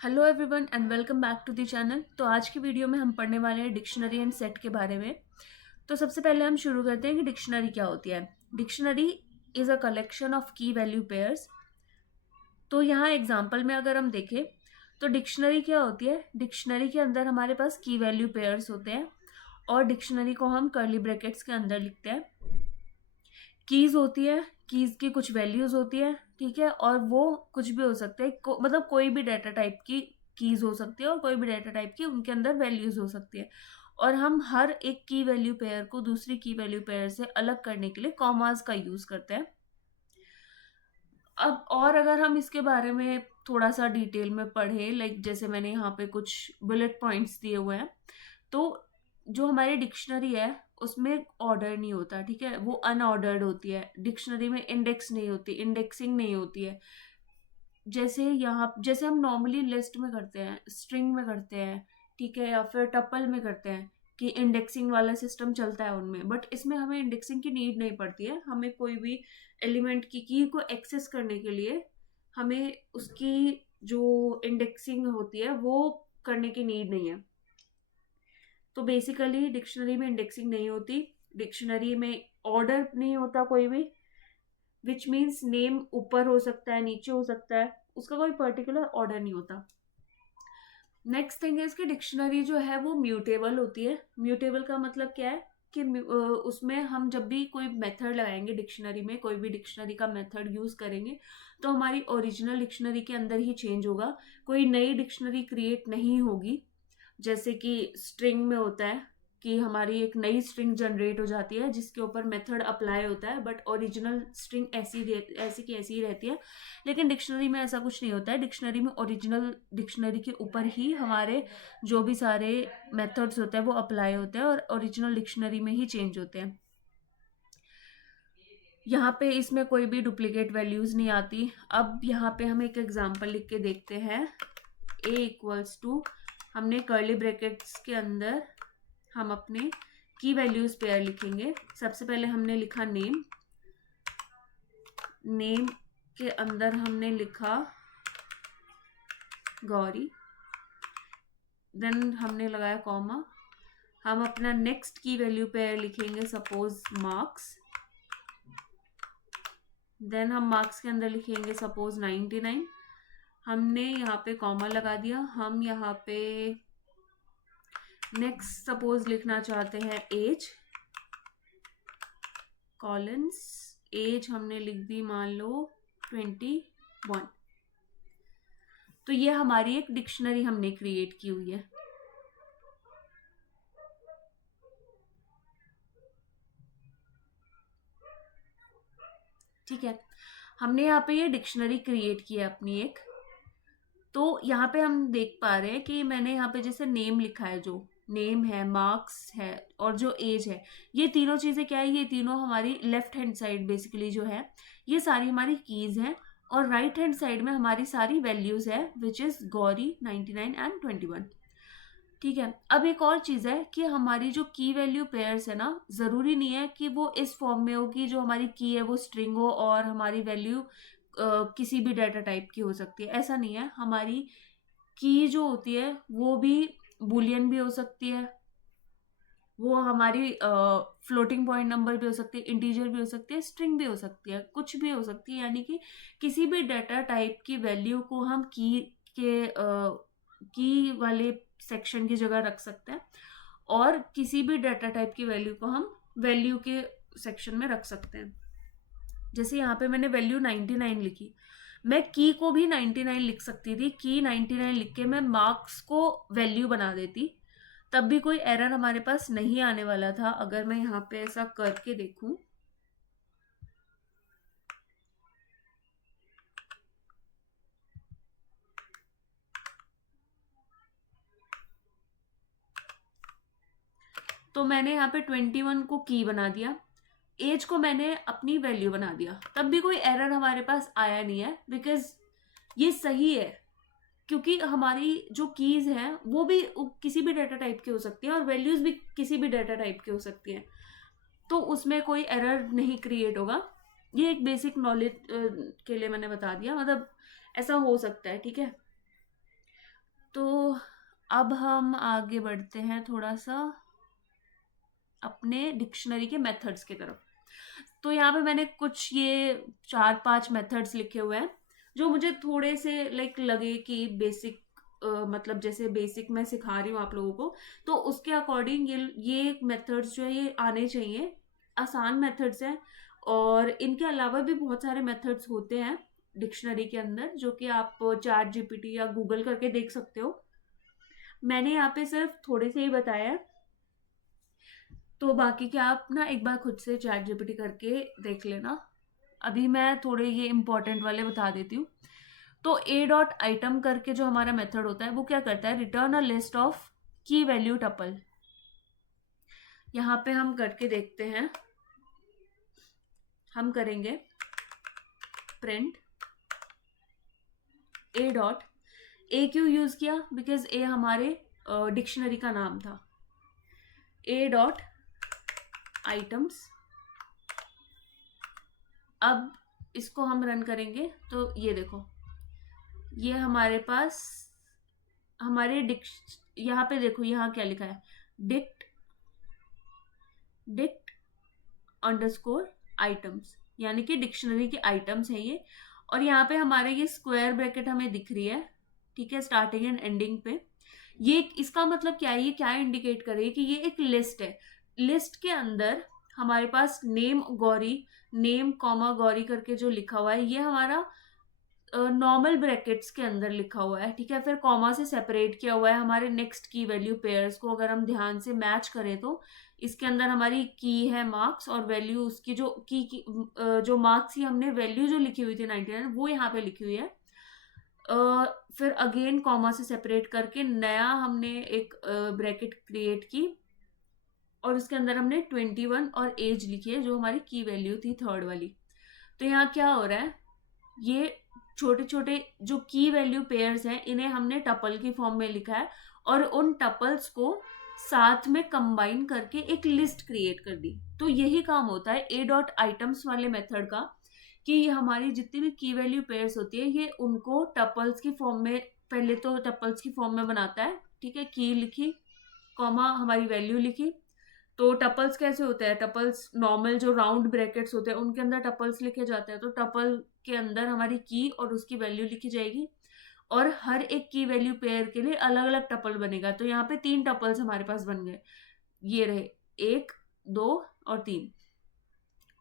Hello everyone and welcome back to the channel. तो आज की वीडियो में हम पढ़ने वाले हैं डिक्शनरी एंड सेट के बारे में। तो सबसे पहले हम शुरू करते हैं कि डिक्शनरी क्या होती है। Dictionary is a collection of की वैल्यू पेयर्स। तो यहाँ एग्जांपल में अगर हम देखें तो डिक्शनरी क्या होती है। डिक्शनरी के अंदर हमारे पास की वैल्यू पेयर्स होते हैं और डिक्शनरी को हम कर्ली ब्रैकेट्स के अंदर लिखते हैं। कीज होती है, कीज की कुछ वैल्यूज होती है, ठीक है, और वो कुछ भी हो सकते हैं, मतलब कोई भी डाटा टाइप की कीज हो सकती है और कोई भी डाटा टाइप की उनके अंदर वैल्यूज हो सकती है। और हम हर एक की वैल्यू पेयर को दूसरी की वैल्यू पेयर से अलग करने के लिए कॉमास का यूज करते हैं। अब और अगर हम इसके बारे में थोड़ा सा डिटेल में पढ़े, लाइक जैसे मैंने यहाँ पे कुछ बुलेट पॉइंट्स दिए हुए हैं, तो जो हमारी डिक्शनरी है उसमें ऑर्डर नहीं होता, ठीक है, वो अनऑर्डर्ड होती है। डिक्शनरी में इंडेक्स नहीं होती, इंडेक्सिंग नहीं होती है। जैसे हम नॉर्मली लिस्ट में करते हैं, स्ट्रिंग में करते हैं, ठीक है, या फिर टपल में करते हैं कि इंडेक्सिंग वाला सिस्टम चलता है उनमें, बट इसमें हमें इंडेक्सिंग की नीड नहीं पड़ती है। हमें कोई भी एलिमेंट की को एक्सेस करने के लिए हमें उसकी जो इंडेक्सिंग होती है वो करने की नीड नहीं है। तो बेसिकली डिक्शनरी में इंडेक्सिंग नहीं होती, डिक्शनरी में ऑर्डर नहीं होता कोई भी, विच मीन्स नेम ऊपर हो सकता है, नीचे हो सकता है, उसका कोई पर्टिकुलर ऑर्डर नहीं होता। नेक्स्ट थिंग इज कि डिक्शनरी जो है वो म्यूटेबल होती है। म्यूटेबल का मतलब क्या है कि उसमें हम जब भी कोई मेथड लगाएंगे, डिक्शनरी में कोई भी डिक्शनरी का मेथड यूज करेंगे तो हमारी ओरिजिनल डिक्शनरी के अंदर ही चेंज होगा, कोई नई डिक्शनरी क्रिएट नहीं होगी। जैसे कि स्ट्रिंग में होता है कि हमारी एक नई स्ट्रिंग जनरेट हो जाती है जिसके ऊपर मेथड अप्लाई होता है, बट ओरिजिनल स्ट्रिंग ऐसी की ऐसी ही रहती है। लेकिन डिक्शनरी में ऐसा कुछ नहीं होता है। डिक्शनरी में ओरिजिनल डिक्शनरी के ऊपर ही हमारे जो भी सारे मेथड्स होते हैं वो अप्लाई होते हैं और ओरिजिनल डिक्शनरी में ही चेंज होते हैं। यहाँ पे इसमें कोई भी डुप्लीकेट वैल्यूज नहीं आती। अब यहाँ पे हम एक एग्जांपल लिख के देखते हैं। a इक्वल्स टू, हमने कर्ली ब्रैकेट्स के अंदर हम अपने की वैल्यूज पेयर लिखेंगे। सबसे पहले हमने लिखा नेम, नेम के अंदर हमने लिखा गौरी, देन हमने लगाया कॉमा। हम अपना नेक्स्ट की वैल्यू पेयर लिखेंगे सपोज मार्क्स, देन हम मार्क्स के अंदर लिखेंगे सपोज 99। हमने यहाँ पे कॉमा लगा दिया। हम यहाँ पे नेक्स्ट सपोज लिखना चाहते हैं एज, कॉलन्स, एज हमने लिख दी मान लो 21। तो ये हमारी एक डिक्शनरी हमने क्रिएट की हुई है। ठीक है, हमने यहाँ पे ये डिक्शनरी क्रिएट की है अपनी एक। तो यहाँ पे हम देख पा रहे हैं कि मैंने यहाँ पे जैसे नेम लिखा है, जो नेम है, मार्क्स है और जो एज है, ये तीनों चीजें क्या है, ये तीनों हमारी लेफ्ट हैंड साइड बेसिकली जो है ये सारी हमारी कीज हैं, और राइट हैंड साइड में हमारी सारी वैल्यूज है विच इज गौरी 99 एंड 21। ठीक है, अब एक और चीज है कि हमारी जो की वैल्यू पेयर्स है ना, जरूरी नहीं है कि वो इस फॉर्म में हो कि जो हमारी की है वो स्ट्रिंग हो और हमारी वैल्यू किसी भी डाटा टाइप की हो सकती है। ऐसा नहीं है, हमारी की जो होती है वो भी बुलियन भी हो सकती है, वो हमारी फ्लोटिंग पॉइंट नंबर भी हो सकती है, इंटीजर भी हो सकती है, स्ट्रिंग भी हो सकती है, कुछ भी हो सकती है। यानी कि किसी भी डाटा टाइप की वैल्यू को हम की वाले सेक्शन की जगह रख सकते हैं और किसी भी डाटा टाइप की वैल्यू को हम वैल्यू के सेक्शन में रख सकते हैं। जैसे यहाँ पे मैंने वैल्यू 99 लिखी, मैं की को भी 99 लिख सकती थी। की 99 लिख के मैं मार्क्स को वैल्यू बना देती, तब भी कोई एरर हमारे पास नहीं आने वाला था। अगर मैं यहाँ पे ऐसा करके देखूं, तो मैंने यहाँ पे 21 को की बना दिया, एज को मैंने अपनी वैल्यू बना दिया, तब भी कोई एरर हमारे पास आया नहीं है, बिकॉज ये सही है। क्योंकि हमारी जो कीज हैं वो भी किसी भी डाटा टाइप की हो सकती है और वैल्यूज भी किसी भी डाटा टाइप की हो सकती है, तो उसमें कोई एरर नहीं क्रिएट होगा। ये एक बेसिक नॉलेज के लिए मैंने बता दिया, मतलब ऐसा हो सकता है, ठीक है। अब हम आगे बढ़ते हैं थोड़ा सा अपने डिक्शनरी के मेथड्स की तरफ। तो यहाँ पे मैंने कुछ ये 4-5 मेथड्स लिखे हुए हैं जो मुझे थोड़े से लाइक लगे कि बेसिक, मतलब जैसे बेसिक मैं सिखा रही हूँ आप लोगों को, तो उसके अकॉर्डिंग ये मेथड्स जो है ये आने चाहिए। आसान मेथड्स हैं और इनके अलावा भी बहुत सारे मेथड्स होते हैं डिक्शनरी के अंदर जो कि आप चैट जीपीटी या गूगल करके देख सकते हो। मैंने यहाँ पे सिर्फ थोड़े से ही बताया है, तो बाकी क्या आप ना एक बार खुद से चैट जीपीटी करके देख लेना। अभी मैं थोड़े ये इंपॉर्टेंट वाले बता देती हूँ। तो ए डॉट आइटम करके जो हमारा मेथड होता है वो क्या करता है, रिटर्न अ लिस्ट ऑफ की वैल्यू टपल। यहाँ पे हम करके देखते हैं, हम करेंगे प्रिंट ए डॉट, ए क्यों यूज किया, बिकॉज ए हमारे डिक्शनरी का नाम था। ए डॉट आइटम्स, अब इसको हम रन करेंगे तो ये देखो, ये हमारे पास हमारे यहाँ पे देखो यहाँ क्या लिखा है, डिक्ट अंडरस्कोर आइटम्स, यानी कि डिक्शनरी के आइटम्स हैं ये। और यहाँ पे हमारे ये स्क्वायर ब्रैकेट हमें दिख रही है, ठीक है, स्टार्टिंग एंड एंडिंग पे। ये इसका मतलब क्या है, ये क्या इंडिकेट करे कि ये एक लिस्ट है। लिस्ट के अंदर हमारे पास name Gauri, name comma Gauri करके जो लिखा हुआ है ये हमारा नॉर्मल ब्रैकेट्स के अंदर लिखा हुआ है, ठीक है। फिर कॉमा से सेपरेट किया हुआ है हमारे नेक्स्ट की वैल्यू पेयर्स को। अगर हम ध्यान से मैच करें तो इसके अंदर हमारी की है मार्क्स और वैल्यू उसकी जो की जो मार्क्स की हमने वैल्यू जो लिखी हुई थी 99 वो यहाँ पे लिखी हुई है। फिर अगेन कॉमा से सेपरेट करके नया हमने एक ब्रैकेट क्रिएट की और उसके अंदर हमने 21 और एज लिखी है जो हमारी की वैल्यू थी थर्ड वाली। तो यहाँ क्या हो रहा है, ये छोटे छोटे जो की वैल्यू पेयर्स हैं इन्हें हमने टपल की फॉर्म में लिखा है और उन टपल्स को साथ में कंबाइन करके एक लिस्ट क्रिएट कर दी। तो यही काम होता है ए डॉट आइटम्स वाले मेथड का, कि ये हमारी जितनी भी की वैल्यू पेयर्स होती है ये उनको टपल्स की फॉर्म में, पहले तो टपल्स की फॉर्म में बनाता है, ठीक है। की लिखी, कॉमा हमारी वैल्यू लिखी। तो टपल्स कैसे होते हैं, टपल्स नॉर्मल जो राउंड ब्रैकेट्स होते हैं उनके अंदर टपल्स लिखे जाते हैं। तो टपल के अंदर हमारी की और उसकी वैल्यू लिखी जाएगी और हर एक की वैल्यू पेयर के लिए अलग अलग टपल बनेगा। तो यहाँ पे 3 टपल्स हमारे पास बन गए, ये रहे 1, 2 और 3।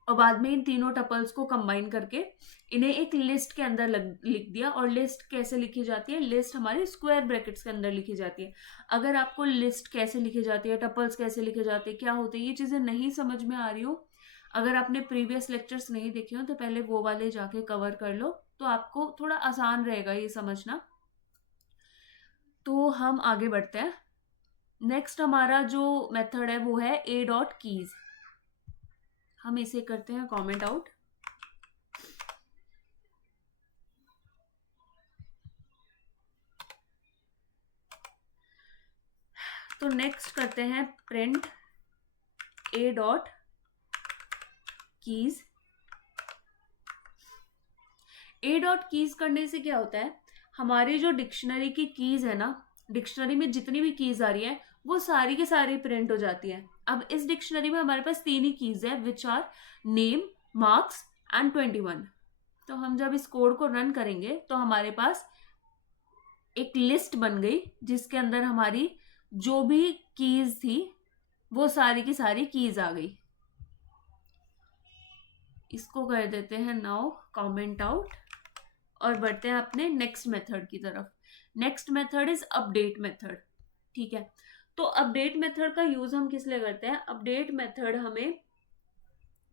और बाद में इन तीनों टपल्स को कंबाइन करके इन्हें एक लिस्ट के अंदर लिख दिया। और लिस्ट कैसे लिखी जाती है, लिस्ट हमारे स्क्वायर ब्रैकेट्स के अंदर लिखी जाती है। अगर आपको लिस्ट कैसे लिखी जाती है, टपल्स कैसे लिखे जाते हैं, क्या होते हैं, ये चीजें नहीं समझ में आ रही हो, अगर आपने प्रीवियस लेक्चर्स नहीं देखे हो तो पहले वो वाले जाके कवर कर लो, तो आपको थोड़ा आसान रहेगा ये समझना। तो हम आगे बढ़ते हैं। नेक्स्ट हमारा जो मेथड है वो है ए डॉट कीज। हम इसे करते हैं कमेंट आउट। तो नेक्स्ट करते हैं print a dot keys. A dot keys करने से क्या होता है, हमारी जो डिक्शनरी की कीज है ना, डिक्शनरी में जितनी भी कीज आ रही है वो सारी के सारी प्रिंट हो जाती है। अब इस डिक्शनरी में हमारे पास 3 ही कीज है, which are name, marks and 21। तो हम जब इस कोड को रन करेंगे तो हमारे पास एक लिस्ट बन गई जिसके अंदर हमारी जो भी कीज थी वो सारी की सारी कीज आ गई। इसको कर देते हैं नाउ कमेंट आउट और बढ़ते हैं अपने नेक्स्ट मेथड की तरफ। Next method is update method, ठीक है। तो अपडेट मेथड का यूज हम किस लिए करते हैं, अपडेट मेथड हमें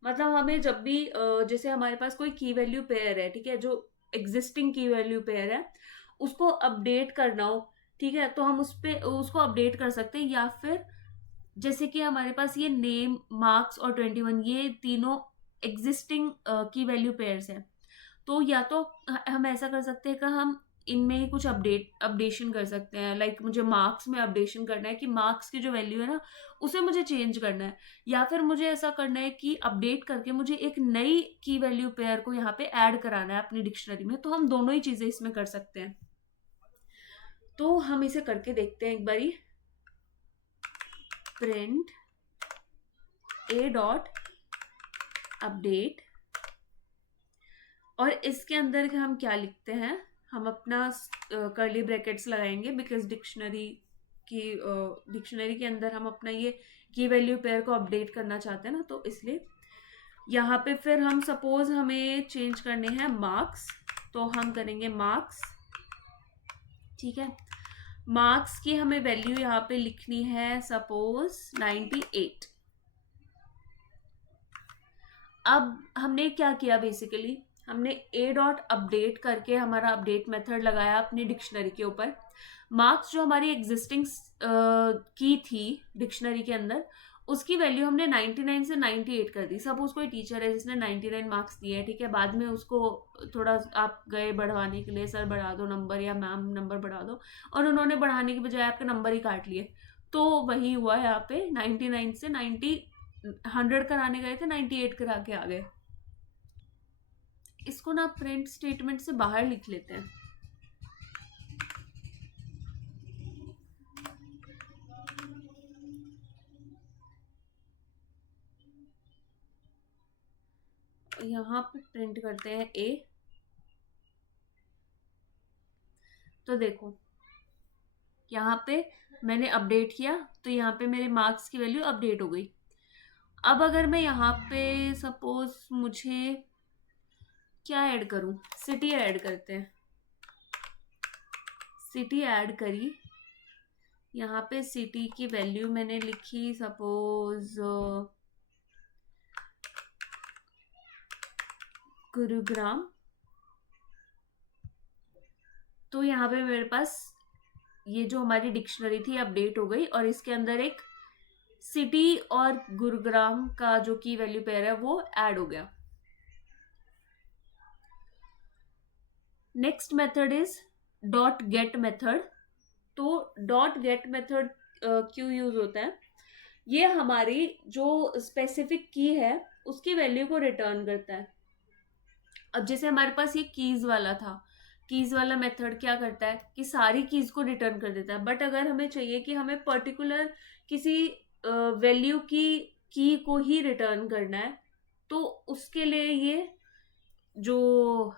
मतलब हमें जब भी जैसे हमारे पास कोई की वैल्यू पेयर है, ठीक है, जो एग्जिस्टिंग की वैल्यू पेयर है उसको अपडेट करना हो, ठीक है, तो हम उसको अपडेट कर सकते हैं। या फिर जैसे कि हमारे पास ये नेम, मार्क्स और 21 ये तीनों एग्जिस्टिंग की वैल्यू पेयर्स हैं, तो या तो हम ऐसा कर सकते हैं कि हम इनमें ही कुछ अपडेशन कर सकते हैं। लाइक मुझे मार्क्स में अपडेशन करना है कि मार्क्स की जो वैल्यू है ना उसे मुझे चेंज करना है, या फिर मुझे ऐसा करना है कि अपडेट करके मुझे एक नई की वैल्यू पेयर को यहाँ पे ऐड कराना है अपनी डिक्शनरी में। तो हम दोनों ही चीजें इसमें कर सकते हैं। तो हम इसे करके देखते हैं एक बारी। प्रिंट ए डॉट अपडेट, और इसके अंदर हम क्या लिखते हैं, हम अपना कर्ली ब्रैकेट्स लगाएंगे बिकॉज डिक्शनरी के अंदर हम अपना ये की वैल्यू पेयर को अपडेट करना चाहते हैं ना, तो इसलिए यहाँ पे फिर हम सपोज हमें चेंज करने हैं मार्क्स, तो हम करेंगे मार्क्स। ठीक है, मार्क्स की हमें वैल्यू यहाँ पे लिखनी है सपोज 98। अब हमने क्या किया, बेसिकली हमने ए डॉट अपडेट करके हमारा अपडेट मेथड लगाया अपनी डिक्शनरी के ऊपर। मार्क्स जो हमारी एग्जिस्टिंग की थी डिक्शनरी के अंदर, उसकी वैल्यू हमने 99 से 98 कर दी। सपोज कोई टीचर है जिसने 99 मार्क्स दिए हैं, ठीक है, बाद में उसको थोड़ा आप गए बढ़वाने के लिए, सर बढ़ा दो नंबर या मैम नंबर बढ़ा दो, और उन्होंने बढ़ाने के बजाय आपके नंबर ही काट लिए, तो वही हुआ यहाँ पे 99 से 100 कराने गए थे, 98 करा के आ गए। इसको ना प्रिंट स्टेटमेंट से बाहर लिख लेते हैं। यहाँ पे प्रिंट करते हैं ए। तो देखो यहाँ पे मैंने अपडेट किया, तो यहाँ पे मेरे मार्क्स की वैल्यू अपडेट हो गई। अब अगर मैं यहाँ पे सपोज मुझे क्या ऐड करूं, सिटी ऐड करते हैं। सिटी ऐड करी, यहाँ पे सिटी की वैल्यू मैंने लिखी सपोज गुरुग्राम। तो यहाँ पे मेरे पास ये जो हमारी डिक्शनरी थी अपडेट हो गई, और इसके अंदर एक सिटी और गुरुग्राम का जो की वैल्यू पेयर है वो ऐड हो गया। Next method is dot get method. तो डॉट गेट मेथड क्यों यूज होता है, ये हमारी जो स्पेसिफिक की है उसकी वैल्यू को रिटर्न करता है। अब जैसे हमारे पास ये कीज वाला था, कीज वाला मेथड क्या करता है कि सारी कीज को रिटर्न कर देता है, बट अगर हमें चाहिए कि हमें पर्टिकुलर किसी वैल्यू की को ही रिटर्न करना है, तो उसके लिए ये जो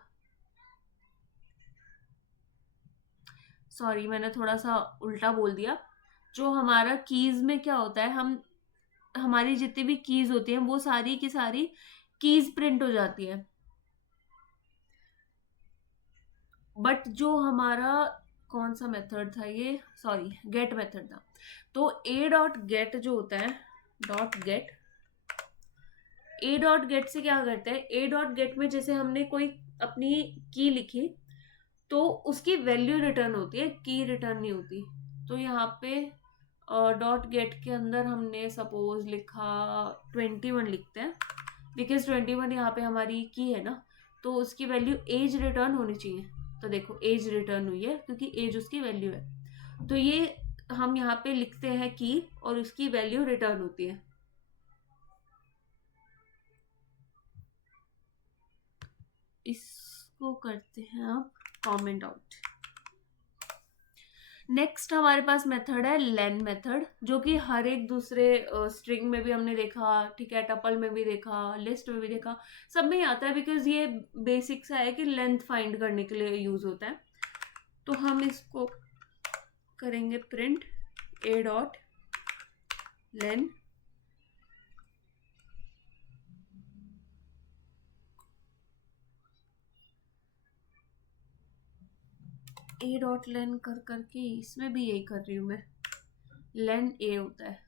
सॉरी मैंने थोड़ा सा उल्टा बोल दिया, जो हमारा कीज में क्या होता है, हमारी जितनी भी कीज होती हैं वो सारी की सारी कीज प्रिंट हो जाती है, बट जो हमारा कौन सा मेथड था ये, सॉरी गेट मेथड था। तो ए डॉट गेट जो होता है, डॉट गेट, ए डॉट गेट से क्या करते हैं, ए डॉट गेट में जैसे हमने कोई अपनी की लिखी तो उसकी वैल्यू रिटर्न होती है, की रिटर्न नहीं होती। तो यहाँ पे डॉट गेट के अंदर हमने सपोज लिखा 21 लिखते हैं, बिकॉज 21 यहाँ पे हमारी की है ना, तो उसकी वैल्यू एज रिटर्न होनी चाहिए। तो देखो एज रिटर्न हुई है क्योंकि एज उसकी वैल्यू है, तो ये हम यहाँ पे लिखते हैं की और उसकी वैल्यू रिटर्न होती है। इसको करते हैं अब कमेंट आउट। नेक्स्ट हमारे पास मेथड है लेन मेथड, जो कि हर एक दूसरे स्ट्रिंग में भी हमने देखा, ठीक है, टपल में भी देखा, लिस्ट में भी देखा, सब में ही आता है, बिकॉज ये बेसिक सा है कि लेंथ फाइंड करने के लिए यूज होता है। तो हम इसको करेंगे print a dot len, a dot len कर करके इसमें भी यही कर रही हूँ मैं, लेन ए होता है।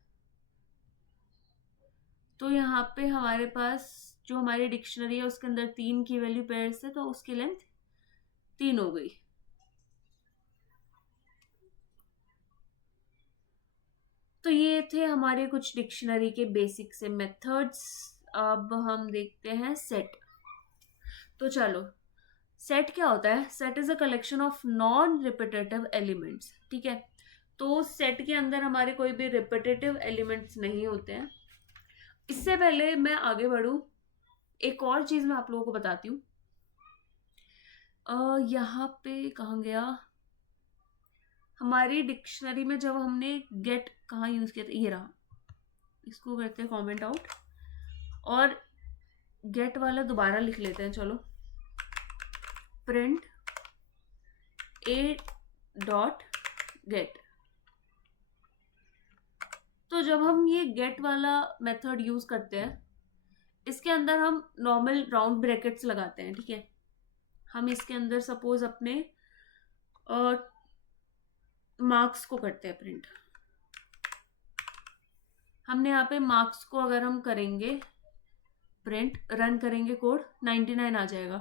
तो यहाँ पे हमारे पास जो हमारी डिक्शनरी है उसके अंदर 3 की वैल्यू पेयर्स है, तो उसकी लेंथ 3 हो गई। तो ये थे हमारे कुछ डिक्शनरी के बेसिक से मेथड्स। अब हम देखते हैं सेट। तो चलो, सेट क्या होता है, set is a collection of non repetitive elements. ठीक है, तो सेट के अंदर हमारे कोई भी रिपीटेटिव एलिमेंट्स नहीं होते हैं। इससे पहले मैं आगे बढ़ूं, एक और चीज मैं आप लोगों को बताती हूँ। यहाँ पे कहाँ गया, हमारी डिक्शनरी में जब हमने गेट कहाँ यूज किया था, ये रहा, इसको करते हैं कमेंट आउट और गेट वाला दोबारा लिख लेते हैं। चलो, प्रिंट ए डॉट गेट। तो जब हम ये गेट वाला मेथड यूज करते हैं, इसके अंदर हम नॉर्मल राउंड ब्रैकेट्स लगाते हैं, ठीक है। हम इसके अंदर सपोज अपने मार्क्स को करते हैं प्रिंट। हमने यहाँ पे मार्क्स को अगर हम करेंगे प्रिंट, रन करेंगे कोड, 99 आ जाएगा,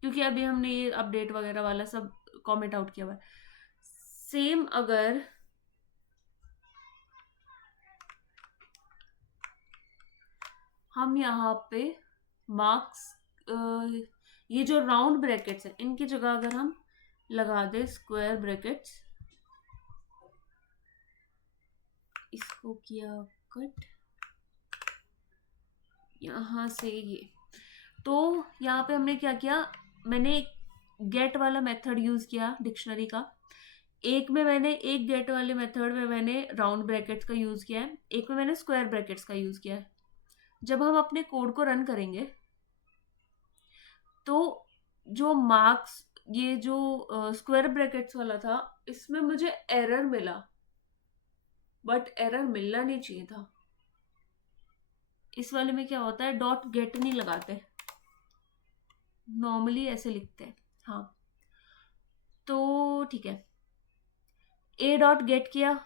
क्योंकि अभी हमने ये अपडेट वगैरह वाला सब कमेंट आउट किया हुआ है। सेम अगर हम यहाँ पे मार्क्स, ये जो राउंड ब्रैकेट्स है इनकी जगह अगर हम लगा दे स्क्वायर ब्रैकेट्स, इसको किया कट यहाँ से ये, तो यहाँ पे हमने क्या किया, मैंने गेट वाला मेथड यूज किया डिक्शनरी का। एक गेट वाले मेथड में मैंने राउंड ब्रैकेट्स का यूज किया है, एक में मैंने स्क्वायर ब्रैकेट्स का यूज किया है। जब हम अपने कोड को रन करेंगे तो जो मार्क्स, ये जो स्क्वायर ब्रैकेट्स वाला था, इसमें मुझे एरर मिला, बट एरर मिलना नहीं चाहिए था। इस वाले में क्या होता है, डॉट गेट नहीं लगाते, नॉर्मली ऐसे लिखते हैं। हाँ, तो ठीक है, ए डॉट गेट किया।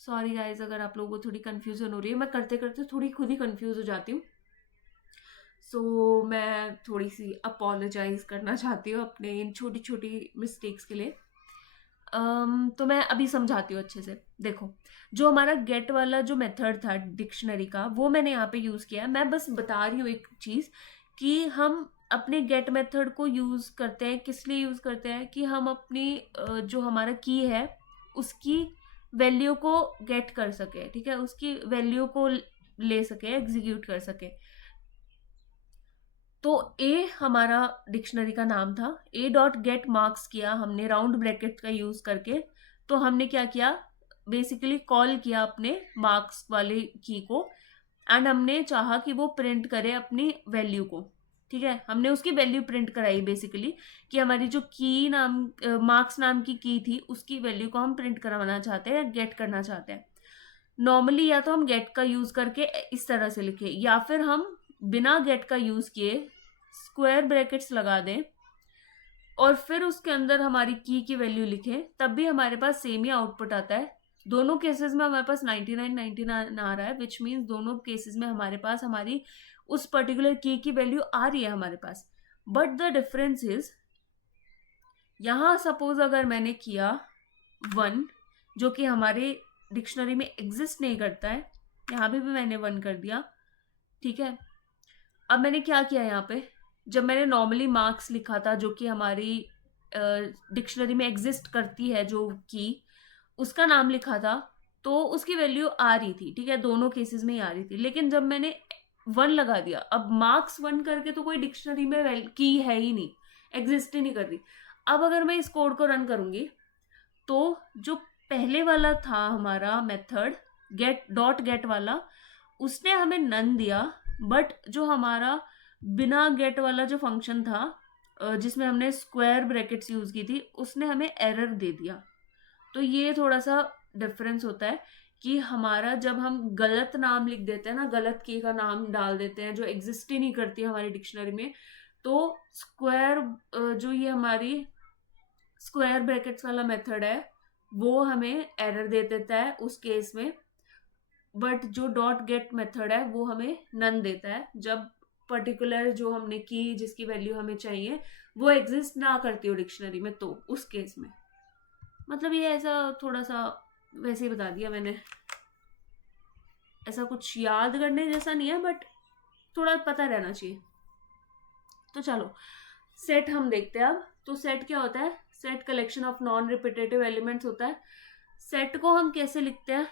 सॉरी गाइज अगर आप लोगों को थोड़ी कंफ्यूजन हो रही है, मैं करते करते थोड़ी खुद ही कंफ्यूज हो जाती हूँ, सो मैं थोड़ी सी अपोलोजाइज करना चाहती हूँ अपने इन छोटी छोटी मिस्टेक्स के लिए। तो मैं अभी समझाती हूँ अच्छे से। देखो, जो हमारा गेट वाला जो मेथड था डिक्शनरी का, वो मैंने यहाँ पे यूज किया है। मैं बस बता रही हूँ एक चीज कि हम अपने गेट मेथड को यूज करते हैं, किस लिए यूज करते हैं, कि हम अपनी जो हमारा की है उसकी वैल्यू को गेट कर सके, ठीक है, उसकी वैल्यू को ले सके, एग्जीक्यूट कर सके। तो ए हमारा डिक्शनरी का नाम था, ए डॉट गेट मार्क्स किया हमने राउंड ब्रैकेट का यूज करके। तो हमने क्या किया, बेसिकली कॉल किया अपने मार्क्स वाले की को, एंड हमने चाहा कि वो प्रिंट करे अपनी वैल्यू को, ठीक है। हमने उसकी वैल्यू प्रिंट कराई बेसिकली, कि हमारी जो की नाम मार्क्स नाम की थी, उसकी वैल्यू को हम प्रिंट करवाना चाहते हैं, गेट करना चाहते हैं। नॉर्मली या तो हम गेट का यूज करके इस तरह से लिखे, या फिर हम बिना गेट का यूज किए स्क्वायर ब्रैकेट्स लगा दें और फिर उसके अंदर हमारी की वैल्यू लिखें, तब भी हमारे पास सेम ही आउटपुट आता है। दोनों केसेस में हमारे पास 99 आ रहा है, विच मीन्स दोनों केसेस में हमारे पास हमारी उस पर्टिकुलर की वैल्यू आ रही है हमारे पास। बट द डिफरेंस इज, यहां सपोज अगर मैंने किया 1, जो कि हमारे डिक्शनरी में एग्जिस्ट नहीं करता है, यहाँ पे भी मैंने 1 कर दिया, ठीक है। अब मैंने क्या किया यहाँ पे, जब मैंने नॉर्मली मार्क्स लिखा था, जो कि हमारी डिक्शनरी में एग्जिस्ट करती है, जो की उसका नाम लिखा था, तो उसकी वैल्यू आ रही थी, ठीक है, दोनों केसेस में ही आ रही थी। लेकिन जब मैंने 1 लगा दिया, अब मार्क्स 1 करके तो कोई डिक्शनरी में की है ही नहीं, एग्जिस्ट ही नहीं कर रही। अब अगर मैं इस कोड को रन करूंगी, तो जो पहले वाला था हमारा मेथड डॉट गेट वाला, उसने हमें नन दिया, बट जो हमारा बिना गेट वाला जो फंक्शन था, जिसमें हमने स्क्वायर ब्रैकेट्स यूज की थी, उसने हमें एरर दे दिया। तो ये थोड़ा सा डिफरेंस होता है कि हमारा जब हम गलत नाम लिख देते हैं ना, गलत की का नाम डाल देते हैं जो एग्जिस्ट ही नहीं करती हमारी डिक्शनरी में, तो स्क्वायर जो ये हमारी स्क्वायर ब्रैकेट्स वाला मेथड है, वो हमें एरर दे देता है उस केस में। बट जो डॉट गेट मेथड है वो हमें नन देता है, जब पर्टिकुलर जो हमने की जिसकी वैल्यू हमें चाहिए वो एग्जिस्ट ना करती हो डिक्शनरी में, तो उस केस में। मतलब ये ऐसा थोड़ा सा वैसे ही बता दिया मैंने, ऐसा कुछ याद करने जैसा नहीं है, बट थोड़ा पता रहना चाहिए। तो चलो सेट हम देखते हैं अब। तो सेट क्या होता है, set collection of non repetitive elements होता है। सेट को हम कैसे लिखते हैं,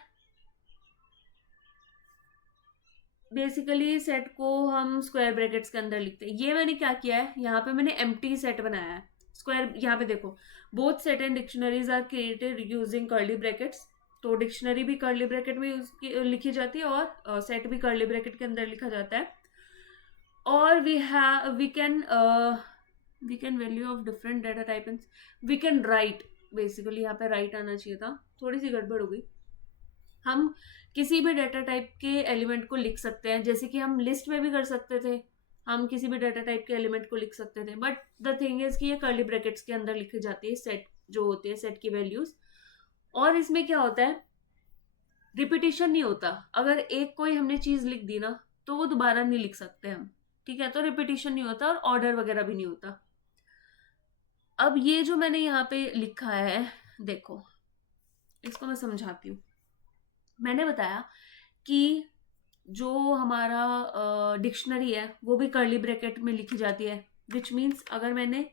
बेसिकली सेट को हम स्क्वायर ब्रैकेट्स के अंदर लिखते हैं। ये मैंने क्या किया है, यहाँ पे मैंने एम्प्टी सेट बनाया है, स्क्वायर यहाँ पे देखो, both set and dictionaries are created using curly brackets, तो डिक्शनरी भी कर्ली ब्रैकेट में लिखी जाती है और सेट भी कर्ली ब्रैकेट के अंदर लिखा जाता है। और we can value of different data type and we can write, basically यहाँ पे राइट आना चाहिए था, थोड़ी सी गड़बड़ हो गई। हम किसी भी डाटा टाइप के एलिमेंट को लिख सकते हैं, जैसे कि हम लिस्ट में भी कर सकते थे, हम किसी भी डाटा टाइप के एलिमेंट को लिख सकते थे, बट द थिंग इज कि ये कर्ली ब्रैकेट्स के अंदर लिखी जाती है सेट जो होती है, सेट की वैल्यूज। और इसमें क्या होता है, रिपीटिशन नहीं होता। अगर एक कोई हमने चीज लिख दी ना तो वो दोबारा नहीं लिख सकते हम, ठीक है, तो रिपीटिशन नहीं होता और ऑर्डर वगैरह भी नहीं होता। अब ये जो मैंने यहाँ पे लिखा है, देखो इसको मैं समझाती हूँ। मैंने बताया कि जो हमारा डिक्शनरी है वो भी कर्ली ब्रैकेट में लिखी जाती है, विच मीन्स अगर मैंने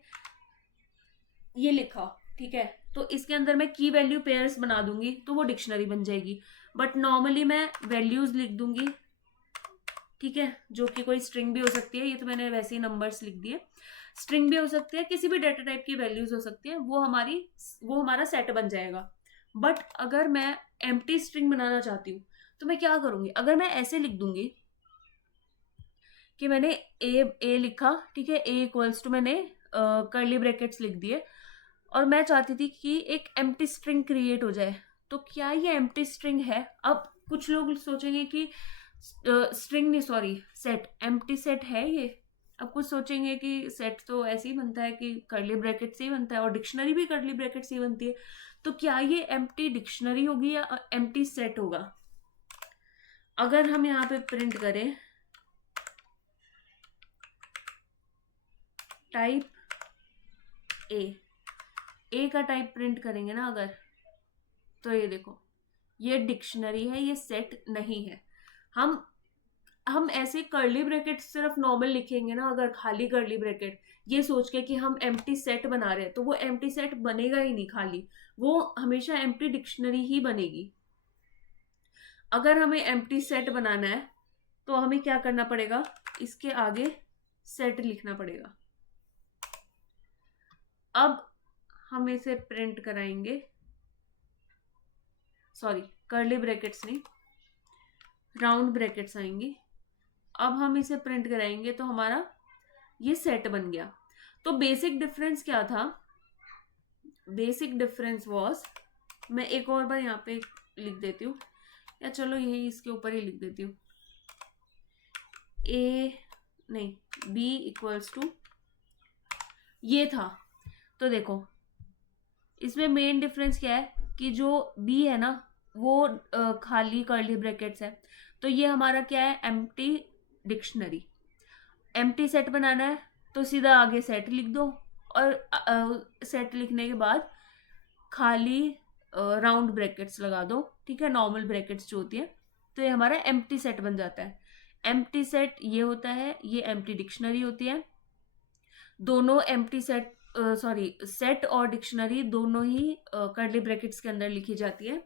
ये लिखा, ठीक है, तो इसके अंदर मैं की वैल्यू पेयर्स बना दूंगी तो वो डिक्शनरी बन जाएगी। बट नॉर्मली मैं वैल्यूज लिख दूंगी, ठीक है, जो कि कोई स्ट्रिंग भी हो सकती है, ये तो मैंने वैसे ही नंबर्स लिख दिए, स्ट्रिंग भी हो सकती है, किसी भी डाटा टाइप की वैल्यूज हो सकती है, वो हमारा सेट बन जाएगा। बट अगर मैं एम्प्टी स्ट्रिंग बनाना चाहती हूँ तो मैं क्या करूंगी, अगर मैं ऐसे लिख दूंगी कि मैंने ए लिखा, ठीक है, ए इक्वल्स टू मैंने कर्ली ब्रैकेट्स लिख दिए और मैं चाहती थी कि एक एम्प्टी स्ट्रिंग क्रिएट हो जाए, तो क्या ये एम्प्टी स्ट्रिंग है? अब कुछ लोग सोचेंगे कि स्ट्रिंग नहीं, सॉरी, सेट, एम्प्टी सेट है ये। अब कुछ सोचेंगे कि सेट तो ऐसे ही बनता है कि कर्ली ब्रैकेट से ही बनता है और डिक्शनरी भी कर्ली ब्रैकेट से ही बनती है, तो क्या ये एम्प्टी डिक्शनरी होगी या एम्प्टी सेट होगा? अगर हम यहाँ पे प्रिंट करें टाइप ए का टाइप प्रिंट करेंगे ना अगर, तो ये देखो, ये डिक्शनरी है, ये सेट नहीं है। हम ऐसे कर्ली ब्रैकेट सिर्फ नॉर्मल लिखेंगे ना अगर, खाली कर्ली ब्रैकेट, ये सोच के कि हम एम्प्टी सेट बना रहे हैं, तो वो एम्प्टी सेट बनेगा ही नहीं, खाली वो हमेशा एम्प्टी डिक्शनरी ही बनेगी। अगर हमें एम्प्टी सेट बनाना है तो हमें क्या करना पड़ेगा, इसके आगे सेट लिखना पड़ेगा। अब हम इसे प्रिंट कराएंगे, सॉरी कर्ली ब्रैकेट्स नहीं, राउंड ब्रैकेट्स आएंगी। अब हम इसे प्रिंट कराएंगे तो हमारा ये सेट बन गया। तो बेसिक डिफरेंस क्या था, बेसिक डिफरेंस वॉज, मैं एक और बार यहाँ पे लिख देती हूँ, या चलो यही इसके ऊपर ही लिख देती हूँ, ए नहीं बी इक्वल्स टू ये था। तो देखो इसमें मेन डिफरेंस क्या है कि जो बी है ना वो खाली कर्ली ब्रैकेट्स है, तो ये हमारा क्या है, एम्प्टी डिक्शनरी। एम्प्टी सेट बनाना है तो सीधा आगे सेट लिख दो और सेट लिखने के बाद खाली राउंड ब्रैकेट्स लगा दो, ठीक है, नॉर्मल ब्रैकेट्स जो होती है, तो ये हमारा एम्प्टी सेट बन जाता है। एम्प्टी सेट ये होता है, ये एम्प्टी डिक्शनरी होती है। दोनों एम्प्टी सेट, सॉरी, सेट और डिक्शनरी दोनों ही कर्ली ब्रैकेट्स के अंदर लिखी जाती है।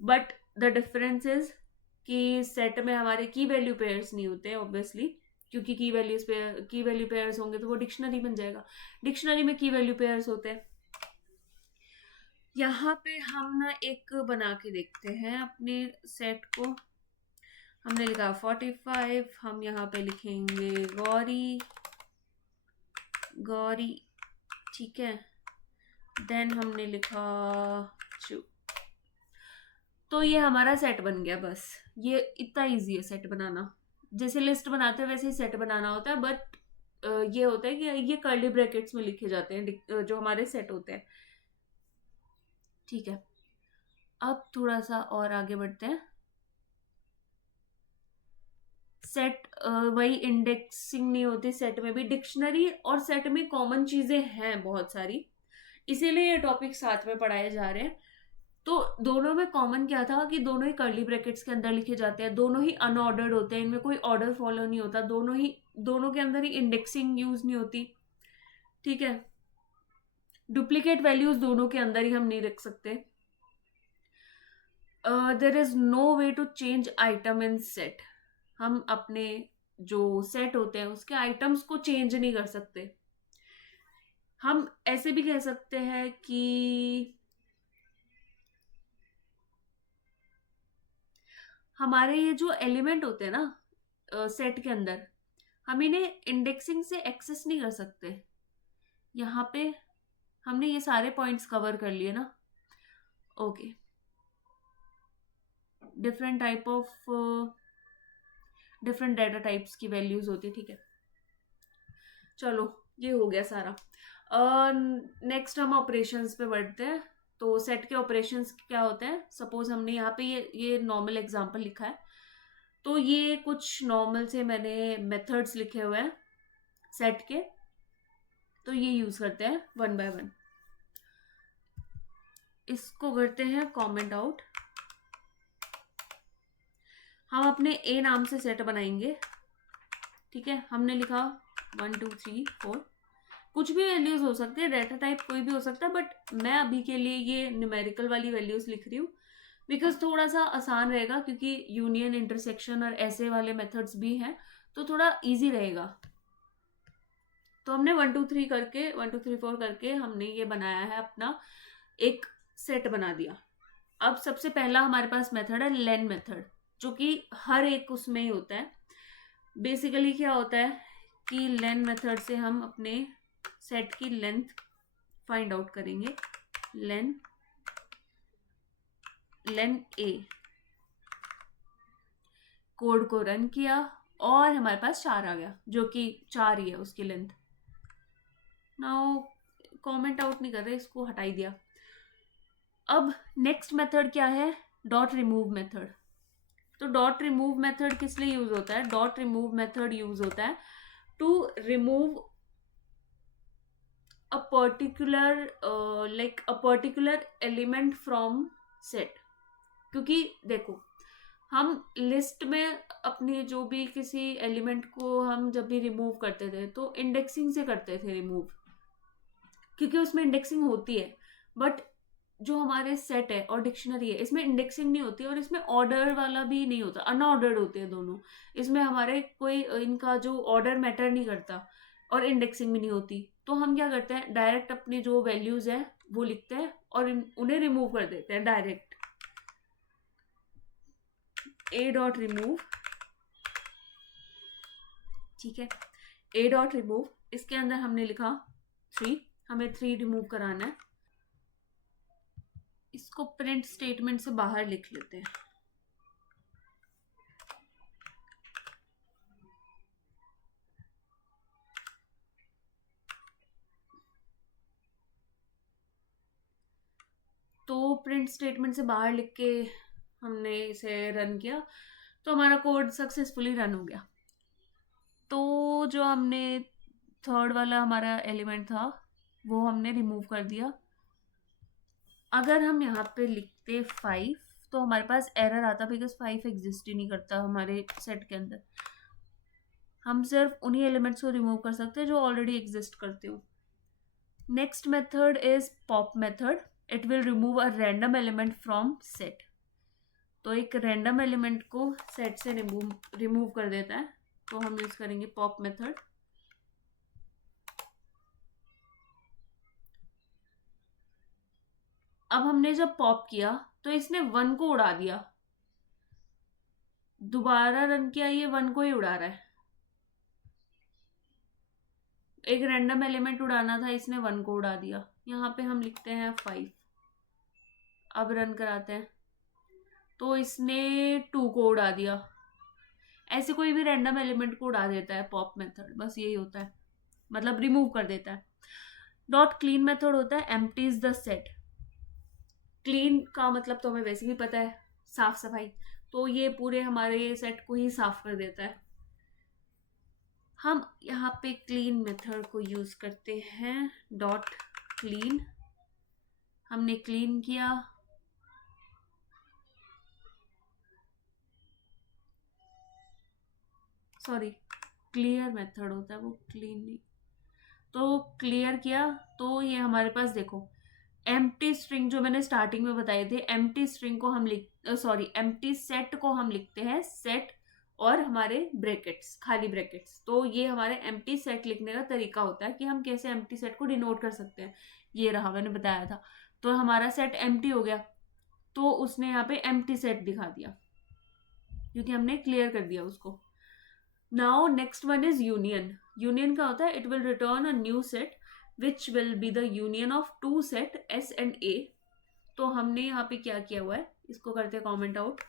बट द डिफरेंस इज कि सेट में हमारे की वैल्यू पेयर्स नहीं होते ऑब्वियसली, क्योंकि की वैल्यू पेयर्स होंगे तो वो डिक्शनरी बन जाएगा, डिक्शनरी में की वैल्यू पेयर्स होते हैं। यहाँ पे हम ना एक बना के देखते हैं अपने सेट को। हमने लिखा 45, हम यहाँ पे लिखेंगे गौरी, ठीक है, देन हमने लिखा चू, तो ये हमारा सेट बन गया। बस ये इतना इजी है सेट बनाना, जैसे लिस्ट बनाते हैं वैसे ही सेट बनाना होता है, बट ये होता है कि ये कर्ली ब्रैकेट्स में लिखे जाते हैं जो हमारे सेट होते हैं, ठीक है। अब थोड़ा सा और आगे बढ़ते हैं। सेट वही इंडेक्सिंग नहीं होती सेट में भी, डिक्शनरी और सेट में कॉमन चीजें हैं बहुत सारी, इसीलिए ये टॉपिक साथ में पढ़ाए जा रहे हैं। तो दोनों में कॉमन क्या था कि दोनों ही कर्ली ब्रैकेट्स के अंदर लिखे जाते हैं, दोनों ही अनऑर्डर्ड होते हैं, इनमें कोई ऑर्डर फॉलो नहीं होता, दोनों के अंदर ही इंडेक्सिंग यूज नहीं होती, ठीक है। डुप्लीकेट वैल्यूज दोनों के अंदर ही हम नहीं रख सकते। There is no way to change item in set, हम अपने जो सेट होते हैं उसके आइटम्स को चेंज नहीं कर सकते। हम ऐसे भी कह सकते हैं कि हमारे ये जो एलिमेंट होते हैं ना सेट के अंदर, हम इन्हें इंडेक्सिंग से एक्सेस नहीं कर सकते। यहाँ पे हमने ये सारे पॉइंट्स कवर कर लिए ना। Okay, different type of different data types की वैल्यूज होती है, ठीक है। चलो, ये हो गया सारा। नेक्स्ट हम ऑपरेशंस पे बढ़ते हैं। तो सेट के ऑपरेशंस क्या होते हैं? सपोज हमने यहाँ पे ये नॉर्मल एग्जांपल लिखा है, तो ये कुछ नॉर्मल से मैंने मेथड्स लिखे हुए हैं सेट के, तो ये यूज करते हैं वन बाय वन। इसको करते हैं कमेंट आउट। हम अपने ए नाम से सेट बनाएंगे, ठीक है। हमने लिखा 1 2 3 4, कुछ भी वैल्यूज हो सकते हैं, डाटा टाइप कोई भी हो सकता है, बट मैं अभी के लिए ये न्यूमेरिकल वाली वैल्यूज लिख रही हूँ बिकॉज थोड़ा सा आसान रहेगा, क्योंकि यूनियन, इंटरसेक्शन और ऐसे वाले मेथड्स भी हैं, तो थोड़ा इजी रहेगा। तो हमने 1 2 3 करके 1 2 3 4 करके हमने ये बनाया है, अपना एक सेट बना दिया। अब सबसे पहला हमारे पास मेथड है लेन मेथड, जो कि हर एक उसमें ही होता है। बेसिकली क्या होता है कि लेन मेथड से हम अपने सेट की लेंथ फाइंड आउट करेंगे। लेन ए, कोड को रन किया और हमारे पास 4 आ गया, जो कि 4 ही है उसकी लेंथ। नाउ कमेंट आउट नहीं कर रहे, इसको हटा ही दिया। अब नेक्स्ट मेथड क्या है? Dot remove method. तो डॉट रिमूव मेथड किस लिए यूज होता है? डॉट रिमूव मेथड यूज होता है to remove a particular element from set. क्योंकि देखो, हम लिस्ट में अपनी जो भी किसी एलिमेंट को हम जब भी रिमूव करते थे तो इंडेक्सिंग से करते थे रिमूव, क्योंकि उसमें इंडेक्सिंग होती है। बट जो हमारे सेट है और डिक्शनरी है, इसमें इंडेक्सिंग नहीं होती और इसमें ऑर्डर वाला भी नहीं होता, अनऑर्डर्ड होते हैं दोनों। इसमें हमारे कोई इनका जो ऑर्डर मैटर नहीं करता और इंडेक्सिंग भी नहीं होती। तो हम क्या करते हैं, डायरेक्ट अपनी जो वैल्यूज है वो लिखते हैं और उन्हें रिमूव कर देते हैं डायरेक्ट। ए डॉट रिमूव, ठीक है। ए डॉट रिमूव, इसके अंदर हमने लिखा 3, हमें 3 रिमूव कराना है। इसको प्रिंट स्टेटमेंट से बाहर लिख लेते हैं। तो प्रिंट स्टेटमेंट से बाहर लिख के हमने इसे रन किया, तो हमारा कोड सक्सेसफुली रन हो गया। तो जो हमने थर्ड वाला हमारा एलिमेंट था वो हमने रिमूव कर दिया। अगर हम यहाँ पे लिखते 5 तो हमारे पास एरर आता, बिकॉज 5 एग्जिस्ट ही नहीं करता हमारे सेट के अंदर। हम सिर्फ उन्हीं एलिमेंट्स को रिमूव कर सकते हैं जो ऑलरेडी एग्जिस्ट करते हो। Next method is pop method. It will remove a random element from set. तो एक रैंडम एलिमेंट को सेट से रिमूव कर देता है, तो हम यूज करेंगे पॉप मेथड। अब हमने जब पॉप किया तो इसने 1 को उड़ा दिया, दोबारा रन किया, ये 1 को ही उड़ा रहा है। एक रैंडम एलिमेंट उड़ाना था, इसने 1 को उड़ा दिया। यहाँ पे हम लिखते हैं 5। अब रन कराते हैं तो इसने 2 को उड़ा दिया। ऐसे कोई भी रैंडम एलिमेंट को उड़ा देता है पॉप मेथड, बस यही होता है, मतलब रिमूव कर देता है। डॉट क्लीन मेथड होता है एम्प्टीज द सेट। क्लीन का मतलब तो हमें वैसे भी पता है, साफ सफाई। तो ये पूरे हमारे सेट को ही साफ कर देता है। हम यहाँ पे क्लीन मेथड को यूज करते हैं। डॉट क्लीन, हमने क्लीन किया, सॉरी क्लियर मेथड होता है वो, क्लीन नहीं। तो क्लियर किया तो ये हमारे पास देखो एम्प्टी स्ट्रिंग जो मैंने स्टार्टिंग में बताए थे, एम्प्टी स्ट्रिंग को हम एम्प्टी सेट को हम लिखते हैं सेट और हमारे ब्रैकेट्स, खाली ब्रैकेट्स। तो ये हमारे एम्प्टी सेट लिखने का तरीका होता है कि हम कैसे एम्प्टी सेट को डिनोट कर सकते हैं। ये रहा, मैंने बताया था। तो हमारा सेट एम्प्टी हो गया, तो उसने यहाँ पे एम्प्टी सेट दिखा दिया क्योंकि हमने क्लियर कर दिया उसको। Now next one is union. Union का होता है it will return a new set which will be the union of two sets and A. तो हमने यहाँ पे क्या किया हुआ है, इसको करते हैं कॉमेंट आउट।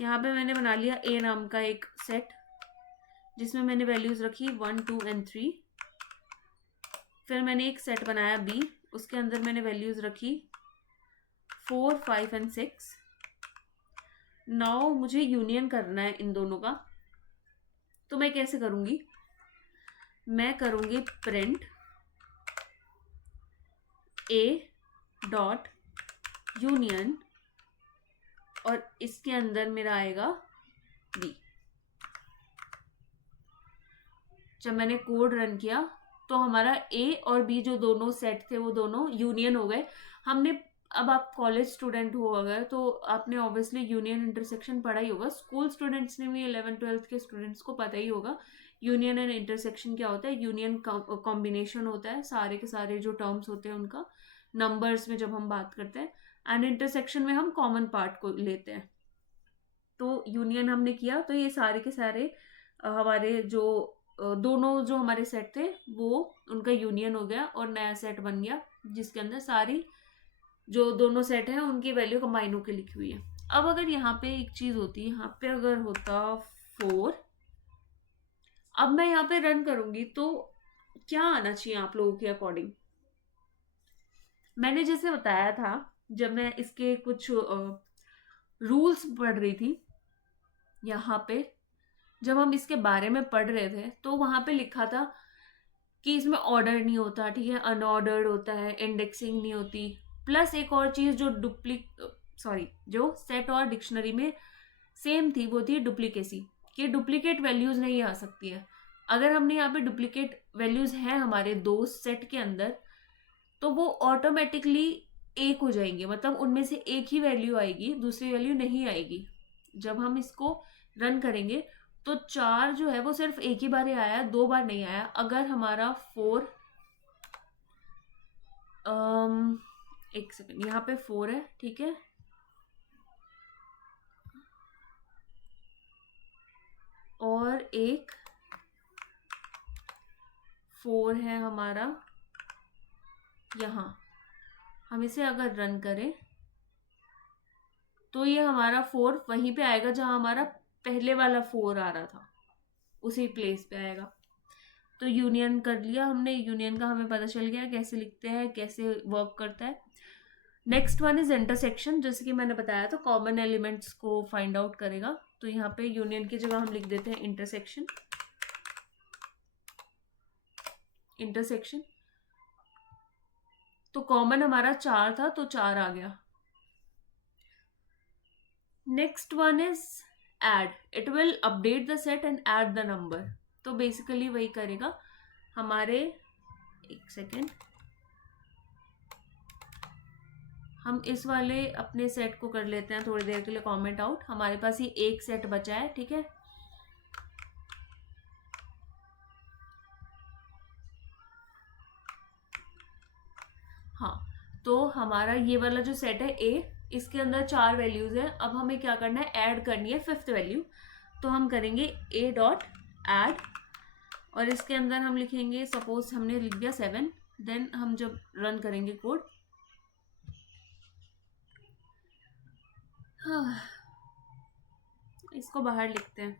यहाँ पे मैंने बना लिया ए नाम का एक सेट जिसमें मैंने वैल्यूज रखी 1 2 एंड 3। फिर मैंने एक सेट बनाया बी, उसके अंदर मैंने वैल्यूज रखी 4 5 एंड 6। नाउ मुझे यूनियन करना है इन दोनों का। तो मैं कैसे करूंगी, मैं करूंगी प्रिंट ए डॉट यूनियन और इसके अंदर मेरा आएगा बी। जब मैंने कोड रन किया तो हमारा ए और बी जो दोनों सेट थे वो दोनों यूनियन हो गए। हमने, अब आप कॉलेज स्टूडेंट हो अगर तो आपने ऑब्वियसली यूनियन इंटरसेक्शन पढ़ा ही होगा। स्कूल स्टूडेंट्स ने भी 11th-12th के स्टूडेंट्स को पता ही होगा यूनियन एंड इंटरसेक्शन क्या होता है। यूनियन कॉम्बिनेशन होता है सारे के सारे जो टर्म्स होते हैं उनका नंबर्स में जब हम बात करते हैं, एंड इंटरसेक्शन में हम कॉमन पार्ट को लेते हैं। तो यूनियन हमने किया तो ये सारे के सारे हमारे जो दोनों जो हमारे सेट थे वो उनका यूनियन हो गया और नया सेट बन गया जिसके अंदर सारी जो दोनों सेट हैं उनकी वैल्यू कंबाइन होकर लिखी हुई है। अब अगर यहाँ पे एक चीज होती, यहाँ पे अगर होता 4, अब मैं यहाँ पे रन करूंगी तो क्या आना चाहिए आप लोगों के अकॉर्डिंग। मैंने जैसे बताया था जब मैं इसके कुछ रूल्स पढ़ रही थी, यहाँ पे जब हम इसके बारे में पढ़ रहे थे तो वहां पे लिखा था कि इसमें ऑर्डर नहीं होता, ठीक है, अनऑर्डर्ड होता है, इंडेक्सिंग नहीं होती। प्लस एक और चीज जो जो सेट और डिक्शनरी में सेम थी वो थी डुप्लीकेसी, कि डुप्लीकेट वैल्यूज नहीं आ सकती है। अगर हमने यहाँ पे डुप्लीकेट वैल्यूज हैं हमारे दो सेट के अंदर तो वो ऑटोमेटिकली एक हो जाएंगे, मतलब उनमें से एक ही वैल्यू आएगी, दूसरी वैल्यू नहीं आएगी। जब हम इसको रन करेंगे तो 4 जो है वो सिर्फ एक ही बार ही आया, 2 बार नहीं आया। अगर हमारा 4 एक सेकेंड, यहाँ पे 4 है, ठीक है, और एक 4 है हमारा यहाँ, हम इसे अगर रन करें तो ये हमारा 4 वहीं पे आएगा जहां हमारा पहले वाला 4 आ रहा था, उसी प्लेस पे आएगा। तो यूनियन कर लिया हमने, यूनियन का हमें पता चल गया कैसे लिखते हैं, कैसे वर्क करता है। Next one is intersection. जैसे कि मैंने बताया था कॉमन एलिमेंट्स को फाइंड आउट करेगा, तो यहाँ पे यूनियन की जगह हम लिख देते हैं इंटरसेक्शन। इंटरसेक्शन तो कॉमन हमारा 4 था तो 4 आ गया। Next one is add, it will update the set and add the number. तो बेसिकली वही करेगा हमारे, एक सेकेंड, हम इस वाले अपने सेट को कर लेते हैं थोड़ी देर के लिए कमेंट आउट। हमारे पास ये एक सेट बचा है, ठीक है, हाँ। तो हमारा ये वाला जो सेट है ए, इसके अंदर 4 वैल्यूज है। अब हमें क्या करना है, ऐड करनी है 5th वैल्यू। तो हम करेंगे ए डॉट एड और इसके अंदर हम लिखेंगे, सपोज हमने लिख दिया 7, देन हम जब रन करेंगे कोड, हाँ, इसको बाहर लिखते हैं,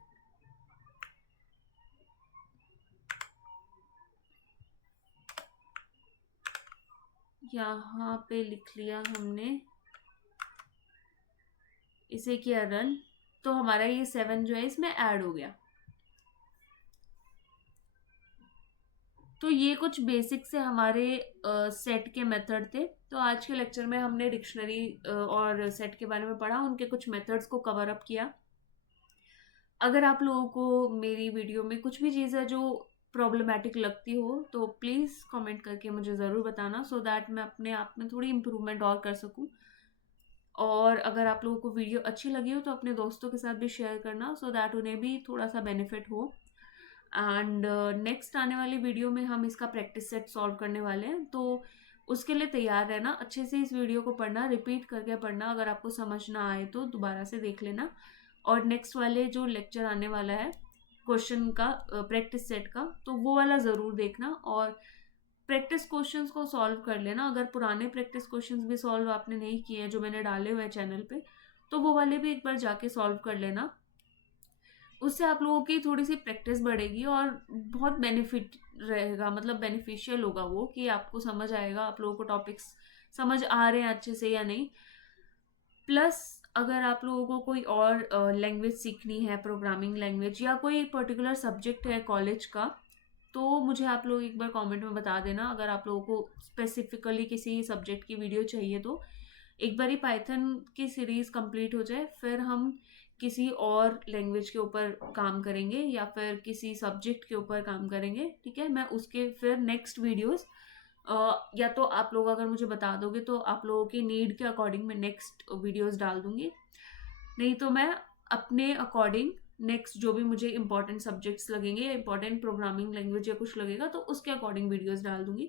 यहाँ पे लिख लिया हमने, इसे किया रन, तो हमारा ये 7 जो है इसमें ऐड हो गया। तो ये कुछ बेसिक से हमारे सेट के मेथड थे। तो आज के लेक्चर में हमने डिक्शनरी और सेट के बारे में पढ़ा, उनके कुछ मेथड्स को कवर अप किया। अगर आप लोगों को मेरी वीडियो में कुछ भी चीज़ है जो प्रॉब्लमेटिक लगती हो तो प्लीज़ कमेंट करके मुझे ज़रूर बताना, सो दैट मैं अपने आप में थोड़ी इम्प्रूवमेंट और कर सकूँ। और अगर आप लोगों को वीडियो अच्छी लगी हो तो अपने दोस्तों के साथ भी शेयर करना, सो दैट उन्हें भी थोड़ा सा बेनिफिट हो। एंड नेक्स्ट आने वाली वीडियो में हम इसका प्रैक्टिस सेट सॉल्व करने वाले हैं, तो उसके लिए तैयार रहना, अच्छे से इस वीडियो को पढ़ना, रिपीट करके पढ़ना, अगर आपको समझ ना आए तो दोबारा से देख लेना। और नेक्स्ट वाले जो लेक्चर आने वाला है क्वेश्चन का, प्रैक्टिस सेट का, तो वो वाला ज़रूर देखना और प्रैक्टिस क्वेश्चंस को सॉल्व कर लेना। अगर पुराने प्रैक्टिस क्वेश्चंस भी सॉल्व आपने नहीं किए हैं जो मैंने डाले हुए हैं चैनल पे, तो वो वाले भी एक बार जाके सॉल्व कर लेना। उससे आप लोगों की थोड़ी सी प्रैक्टिस बढ़ेगी और बहुत बेनिफिट रहेगा, मतलब बेनिफिशियल होगा वो, कि आपको समझ आएगा, आप लोगों को टॉपिक्स समझ आ रहे हैं अच्छे से या नहीं। प्लस अगर आप लोगों को कोई और लैंग्वेज सीखनी है, प्रोग्रामिंग लैंग्वेज या कोई पर्टिकुलर सब्जेक्ट है कॉलेज का, तो मुझे आप लोग एक बार कमेंट में बता देना। अगर आप लोगों को स्पेसिफिकली किसी सब्जेक्ट की वीडियो चाहिए तो एक बार ही पाइथन की सीरीज कंप्लीट हो जाए, फिर हम किसी और लैंग्वेज के ऊपर काम करेंगे या फिर किसी सब्जेक्ट के ऊपर काम करेंगे, ठीक है। मैं उसके फिर नेक्स्ट वीडियोस या तो आप लोग अगर मुझे बता दोगे तो आप लोगों की नीड के अकॉर्डिंग मैं नेक्स्ट वीडियोस डाल दूंगी, नहीं तो मैं अपने अकॉर्डिंग नेक्स्ट जो भी मुझे इंपॉर्टेंट सब्जेक्ट्स लगेंगे या इंपॉर्टेंट प्रोग्रामिंग लैंग्वेज या कुछ लगेगा तो उसके अकॉर्डिंग वीडियोस डाल दूंगी।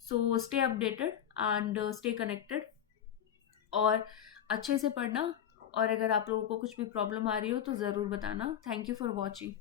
So stay updated and stay connected और अच्छे से पढ़ना। और अगर आप लोगों को कुछ भी प्रॉब्लम आ रही हो तो ज़रूर बताना। Thank you for watching.